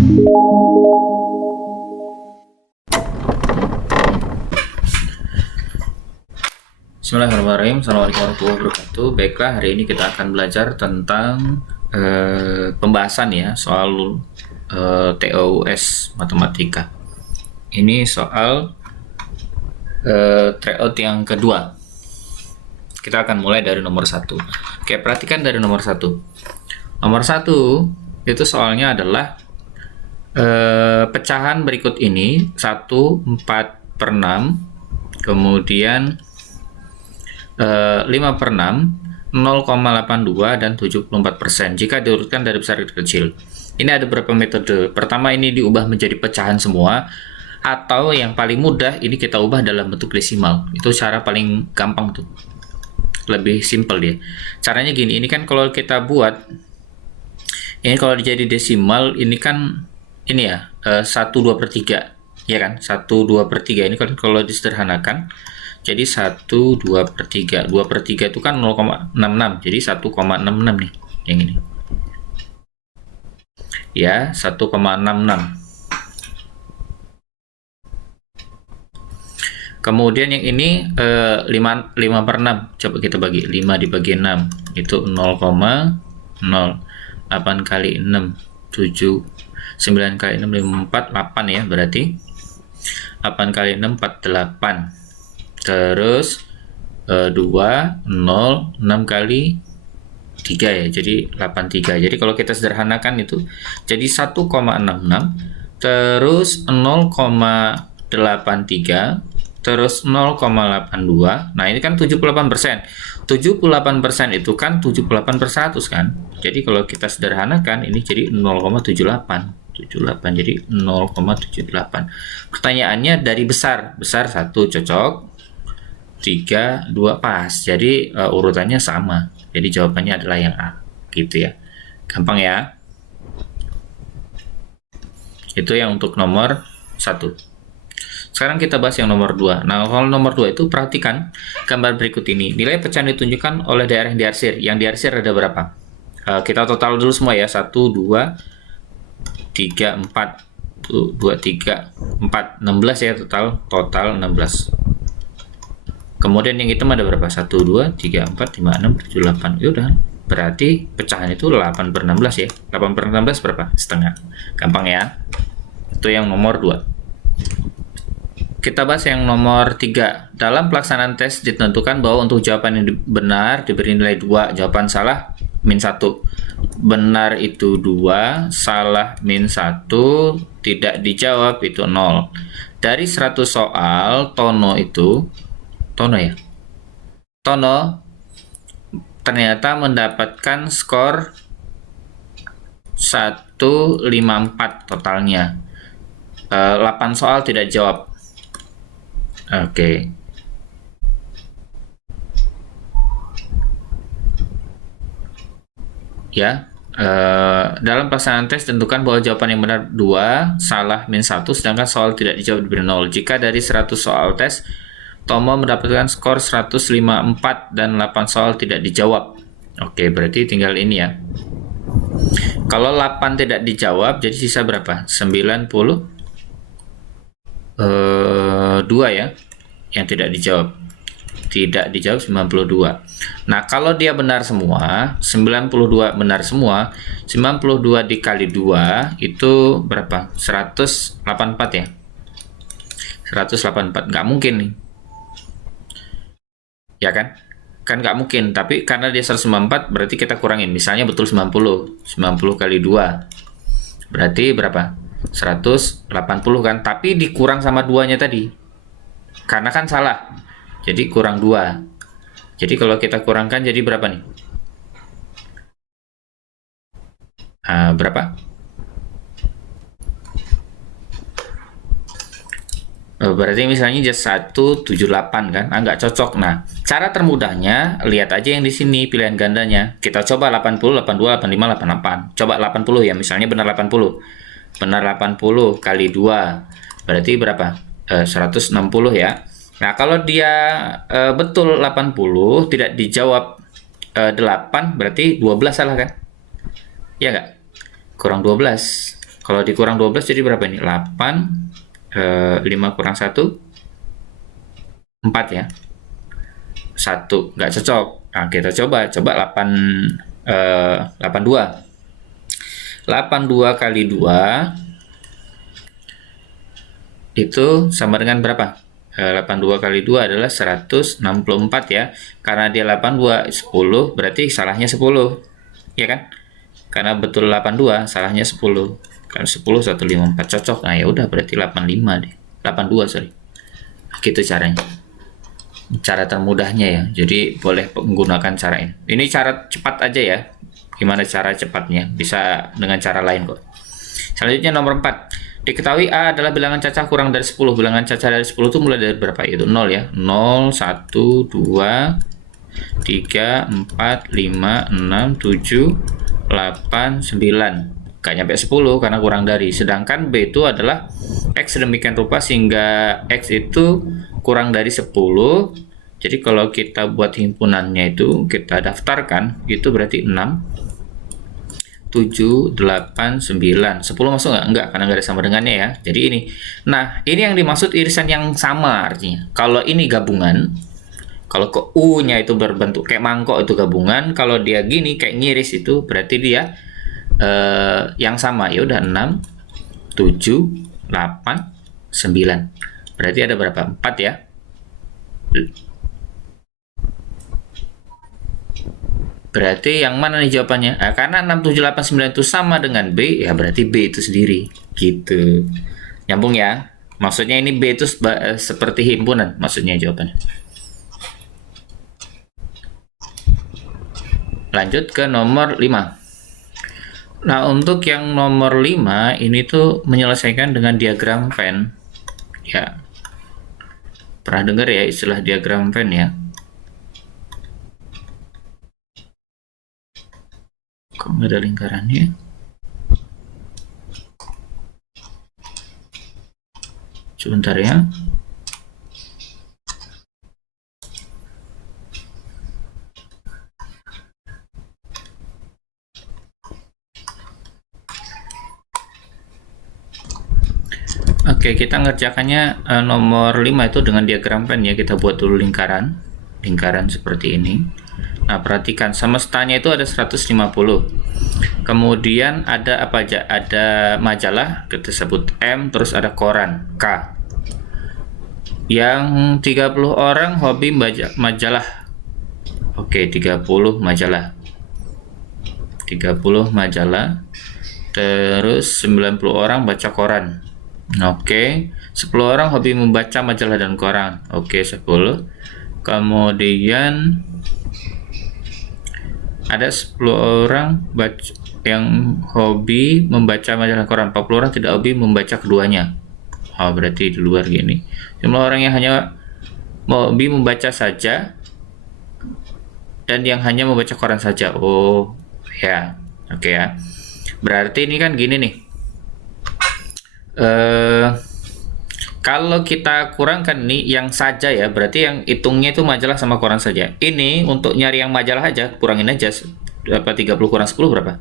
Bismillahirrahmanirrahim. Assalamualaikum warahmatullahi wabarakatuh. Baiklah, hari ini kita akan belajar tentang pembahasan ya soal TOUS matematika. Ini soal tryout yang kedua. Kita akan mulai dari nomor 1. Oke, perhatikan dari nomor 1. Nomor 1 itu soalnya adalah pecahan berikut ini 1, 4/6, kemudian 5/6, 0,82 dan 74% jika diurutkan dari besar ke kecil. Ini ada beberapa metode. Pertama, ini diubah menjadi pecahan semua, atau yang paling mudah ini kita ubah dalam bentuk desimal. Itu cara paling gampang tuh, lebih simple dia. Caranya gini, ini kan kalau kita buat ini, kalau jadi desimal ini kan ini ya 1/2/3 ya kan, 1/2/3 ini kan kalau disederhanakan jadi 1/2/3. 2/3 itu kan 0,66, jadi 1,66 nih yang ini ya, 1,66. Kemudian yang ini 5/6, coba kita bagi 5 dibagi 6 itu 0,0. 8 kali 6 7, 9 kali 6 54, 8 ya, berarti 8 kali 6 48. Terus 2, 0, 6 kali 3 ya, jadi 83. Jadi kalau kita sederhanakan itu jadi 1,66 terus 0,83 terus 0,82. Nah, ini kan 78%. 78% itu kan 78/100 kan. Jadi kalau kita sederhanakan ini jadi 0,78. 78 jadi 0,78. Pertanyaannya dari besar 1 cocok, 3, 2 pas. Jadi urutannya sama. Jadi jawabannya adalah yang A, gitu ya. Gampang ya. Itu yang untuk nomor 1. Sekarang kita bahas yang nomor 2. Nah, kalau nomor 2 itu perhatikan gambar berikut ini. Nilai pecahan ditunjukkan oleh daerah yang diarsir. Yang diarsir ada berapa? Kita total dulu semua ya. 1, 2, 3, 4. 2, 3, 4. 16 ya total 16. Kemudian yang hitam ada berapa? 1, 2, 3, 4, 5, 6, 7, 8. Yaudah, berarti pecahan itu 8/16 ya. 8/16 berapa? Setengah. Gampang ya. Itu yang nomor 2. Kita bahas yang nomor 3. Dalam pelaksanaan tes ditentukan bahwa untuk jawaban yang benar diberi nilai 2, jawaban salah -1. Benar itu 2, salah -1, tidak dijawab itu 0. Dari 100 soal, Tono ya. Tono ternyata mendapatkan skor 154 totalnya. 8 soal tidak jawab. Oke. Ya, dalam pelaksanaan tes tentukan bahwa jawaban yang benar 2, salah -1, sedangkan soal tidak dijawab diberi 0. Jika dari 100 soal tes, Tomo mendapatkan skor 154 dan 8 soal tidak dijawab. Oke, berarti tinggal ini ya. Kalau 8 tidak dijawab, jadi sisa berapa? 92 ya, yang tidak dijawab. Tidak dijawab 92. Nah, kalau dia benar semua, 92 benar semua, 92 dikali 2 itu berapa? 184 ya. 184, nggak mungkin nih. Ya kan? Kan nggak mungkin, tapi karena dia 194 berarti kita kurangin. Misalnya betul 90. 90 kali 2 berarti berapa? 180 kan, tapi dikurang sama 2-nya tadi. Karena kan salah. Jadi kurang 2. Jadi kalau kita kurangkan jadi berapa nih? Berapa? Berarti misalnya just 178 kan? Nggak cocok. Nah, cara termudahnya lihat aja yang di sini pilihan gandanya. Kita coba 80, 82, 85, 88. Coba 80 ya, misalnya benar 80. Benar 80 kali 2 berarti berapa? 160 ya. Nah, kalau dia betul 80 tidak dijawab 8 berarti 12 salah kan? Ya nggak? Kurang 12. Kalau dikurang 12 jadi berapa ini? 8, 5 kurang 1, 4 ya. 1, nggak cocok. Nah, kita coba 82. 82 kali 2 itu sama dengan berapa? 82 kali 2 adalah 164 ya. Karena dia 82, 10, berarti salahnya 10. Ya kan? Karena betul 82, salahnya 10. Kan 10, 154 cocok. Nah, ya udah berarti 85 deh. 82, sorry. Gitu caranya. Cara termudahnya ya. Jadi boleh menggunakan cara ini. Ini cara cepat aja ya. Gimana cara cepatnya? Bisa dengan cara lain kok. Selanjutnya nomor 4. Diketahui A adalah bilangan cacah kurang dari 10. Bilangan cacah dari 10 itu mulai dari berapa? Itu 0 ya. 0, 1, 2, 3, 4, 5, 6, 7, 8, 9. Gak nyampe 10 karena kurang dari. Sedangkan B itu adalah X sedemikian rupa sehingga X itu kurang dari 10. Jadi kalau kita buat himpunannya itu kita daftarkan, itu berarti 6, 7, 8, 9, 10 masuk nggak? Enggak, karena nggak ada sama dengannya ya. Jadi ini. Nah, ini yang dimaksud irisan yang sama artinya. Kalau ini gabungan, kalau ke U-nya itu berbentuk kayak mangkok itu gabungan, kalau dia gini kayak ngiris itu berarti dia yang sama. Ya udah 6, 7, 8, 9. Berarti ada berapa? 4 ya. Berarti yang mana nih jawabannya? Nah, karena 6, 7, 8, 9 itu sama dengan B, ya berarti B itu sendiri. Gitu. Nyambung ya? Maksudnya ini B itu seperti himpunan, maksudnya jawabannya. Lanjut ke nomor 5. Nah, untuk yang nomor 5, ini tuh menyelesaikan dengan diagram Venn. Ya. Pernah dengar ya istilah diagram Venn ya? Kok nggak ada lingkarannya? Sebentar ya. Oke, kita ngerjakannya nomor 5 itu dengan diagram Venn ya. Kita buat dulu lingkaran. Lingkaran seperti ini. Nah, perhatikan semestanya itu ada 150. Kemudian ada apa aja? Ada majalah, kita sebut M, terus ada koran, K. Yang 30 orang hobi majalah. Oke, 30 majalah. 30 majalah. Terus 90 orang baca koran. Oke, 10 orang hobi membaca majalah dan koran. Oke, 10. Kemudian ada 10 orang yang hobi membaca majalah koran. 40 orang tidak hobi membaca keduanya. Oh, berarti di luar gini. Jumlah orang yang hanya hobi membaca saja dan yang hanya membaca koran saja. Oh, ya. Oke ya. Berarti ini kan gini nih. Kalau kita kurangkan nih yang saja ya, berarti yang hitungnya itu majalah sama koran saja. Ini untuk nyari yang majalah aja, kurangin aja. Berapa 30 kurang 10 berapa?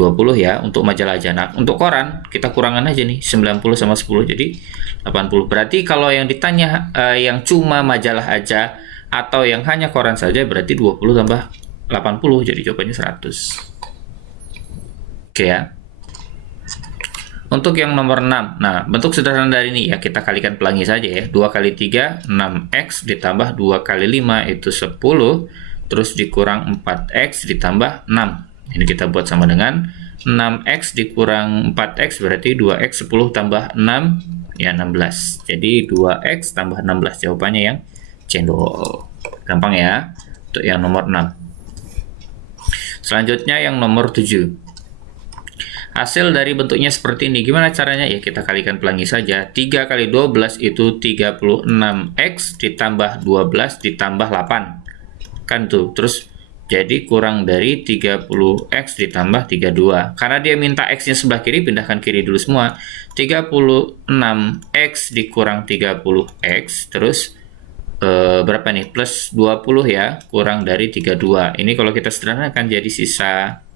20 ya untuk majalah aja. Nah, untuk koran kita kurangan aja nih 90 sama 10 jadi 80. Berarti kalau yang ditanya yang cuma majalah aja atau yang hanya koran saja berarti 20 tambah 80 jadi jawabannya 100. Oke ya. Untuk yang nomor 6, nah bentuk sederhana dari ini ya kita kalikan pelangi saja ya. 2 kali 3, 6x ditambah 2 kali 5 itu 10, terus dikurang 4x ditambah 6. Ini kita buat sama dengan 6x dikurang 4x berarti 2x 10 tambah 6, ya 16. Jadi 2x tambah 16 jawabannya yang cendol. Gampang ya untuk yang nomor 6. Selanjutnya yang nomor 7. Hasil dari bentuknya seperti ini. Gimana caranya? Ya kita kalikan pelangi saja. 3 kali 12 itu 36x ditambah 12 ditambah 8. Kan tuh. Terus jadi kurang dari 30x ditambah 32. Karena dia minta x-nya sebelah kiri, pindahkan kiri dulu semua. 36x dikurang 30x. Terus berapa nih? Plus 20 ya. Kurang dari 32. Ini kalau kita sederhanakan jadi sisa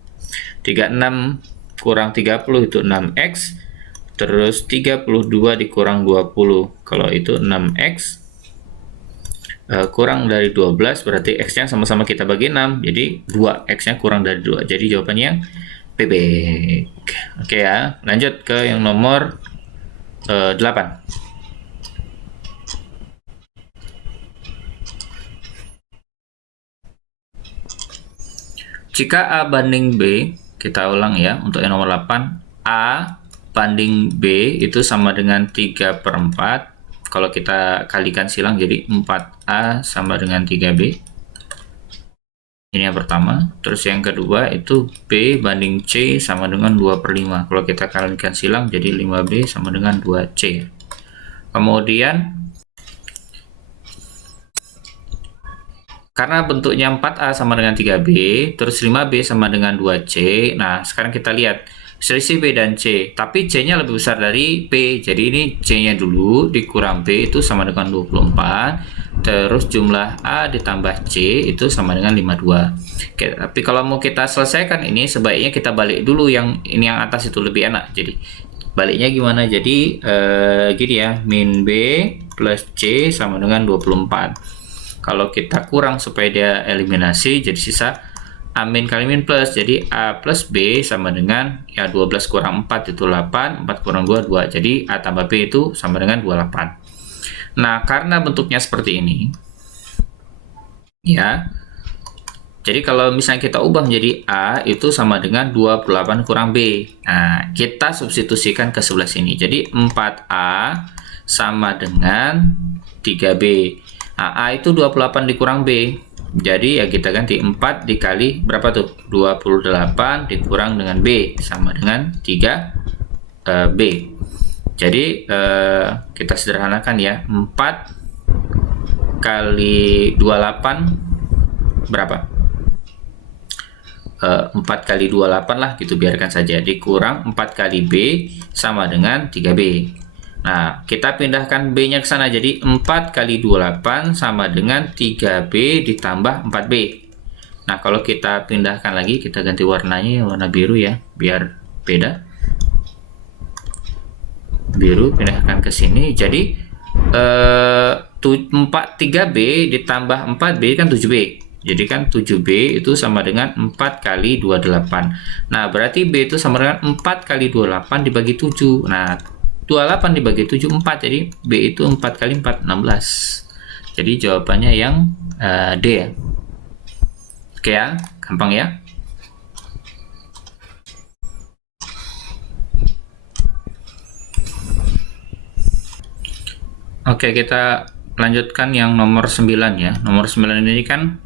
36 kurang 30 itu 6x, terus 32 dikurang 20, kalau itu 6x kurang dari 12, berarti x-nya sama-sama kita bagi 6, jadi 2, x-nya kurang dari 2, jadi jawabannya yang bebek. Oke ya, lanjut ke yang nomor 8. Jika A banding B, kita ulang ya, untuk yang nomor 8, A banding B itu sama dengan 3/4. Kalau kita kalikan silang jadi 4A sama dengan 3B. Ini yang pertama. Terus yang kedua itu B banding C sama dengan 2/5. Kalau kita kalikan silang jadi 5B sama dengan 2C. Kemudian karena bentuknya 4A sama dengan 3B, terus 5B sama dengan 2C. Nah, sekarang kita lihat selisih B dan C, tapi C-nya lebih besar dari B, jadi ini C-nya dulu dikurang B itu sama dengan 24, terus jumlah A ditambah C itu sama dengan 52. Oke, tapi kalau mau kita selesaikan ini, sebaiknya kita balik dulu, yang ini yang atas itu lebih enak. Jadi baliknya gimana? Jadi gini ya, min B plus C sama dengan 24. Kalau kita kurang supaya dia eliminasi, jadi sisa A min kali min plus, jadi A plus B sama dengan ya 12 kurang 4 itu 8, 4 kurang 2, 2, jadi A tambah B itu sama dengan 28. Nah, karena bentuknya seperti ini ya, jadi kalau misalnya kita ubah menjadi A itu sama dengan 28 kurang B. Nah, kita substitusikan ke sebelah sini, jadi 4A sama dengan 3B. Nah, A itu 28 dikurang B, jadi ya kita ganti 4 dikali berapa tuh? 28 dikurang dengan B sama dengan 3B. Jadi kita sederhanakan ya, 4 kali 28 berapa? 4 kali 28 lah gitu, biarkan saja, dikurang 4 kali B sama dengan 3B. Nah, kita pindahkan B-nya ke sana, jadi 4 kali 28 sama dengan 3B ditambah 4B. Nah, kalau kita pindahkan lagi, kita ganti warnanya warna biru ya, biar beda. Biru, pindahkan ke sini, jadi 3B ditambah 4B kan 7B. Jadi kan 7B itu sama dengan 4 kali 28. Nah, berarti B itu sama dengan 4 kali 28 dibagi 7. Nah, 28 dibagi 7, 4. Jadi B itu 4 kali 4, 16. Jadi jawabannya yang D ya. Oke ya, gampang ya. Oke, kita lanjutkan yang nomor 9 ya. Nomor 9 ini kan,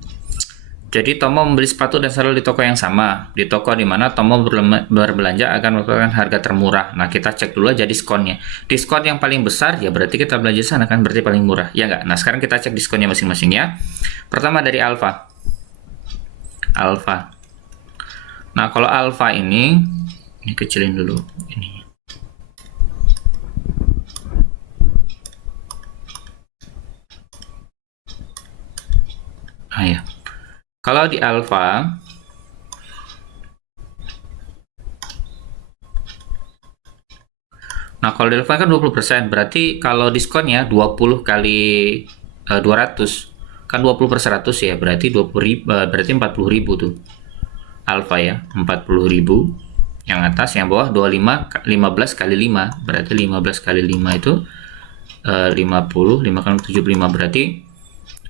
jadi Tomo membeli sepatu dan sandal di toko yang sama. Di toko di mana Tomo berbelanja akan mendapatkan harga termurah. Nah, kita cek dulu aja diskonnya. Diskon yang paling besar ya berarti kita belanja sana kan, berarti paling murah. Ya enggak? Nah, sekarang kita cek diskonnya masing-masing ya. Pertama dari Alfa. Alfa. Nah, kalau Alfa ini kecilin dulu ini. Ah ya. Kalau di Alfa, nah kalau di Alfa kan 20%, berarti kalau diskonnya 20 kali 200, kan 20 per 100 ya, berarti 20.000, berarti 40.000 tuh. Alfa ya, 40.000. Yang atas, yang bawah 15 kali 5, berarti 15 kali 5 itu 50, 5 kali 75 berarti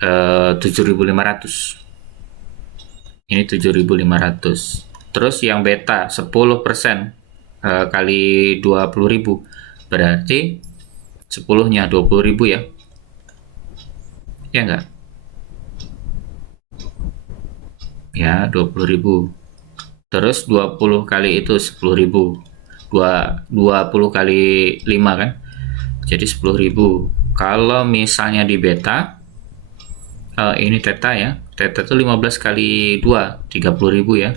7.500. Ini 7.500. Terus yang beta 10% kali 20.000 berarti 10-nya 20.000 ya. Ya enggak? Ya, 20.000. Terus 20 kali itu 10.000. 20 kali 5 kan? Jadi 10.000. Kalau misalnya di beta, ini theta ya. Theta itu 15 kali 2, 30.000 ya.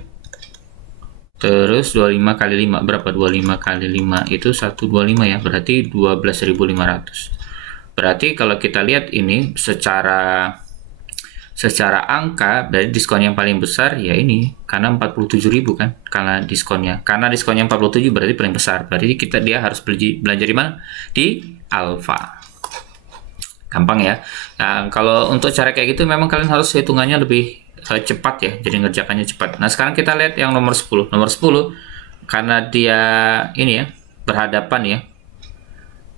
Terus 25 kali 5, berapa? 25 kali 5 itu 125 ya, berarti 12.500. Berarti kalau kita lihat ini secara secara angka dari diskon yang paling besar ya ini, karena 47.000 kan, karena diskonnya 47 berarti paling besar, berarti dia harus belanja di mana, di Alfa. Gampang ya. Nah, kalau untuk cara kayak gitu memang kalian harus hitungannya lebih cepat ya, jadi ngerjakannya cepat. Nah, sekarang kita lihat yang nomor 10. Nomor 10 karena dia ini ya berhadapan ya,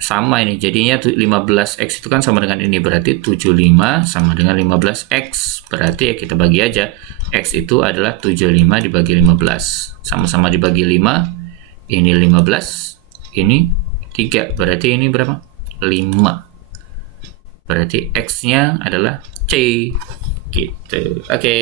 sama ini, jadinya 15x itu kan sama dengan ini, berarti 75 sama dengan 15x, berarti ya kita bagi aja, x itu adalah 75 dibagi 15, sama-sama dibagi 5, ini 15, ini 3, berarti ini berapa? 5, berarti x nya adalah C gitu. Oke.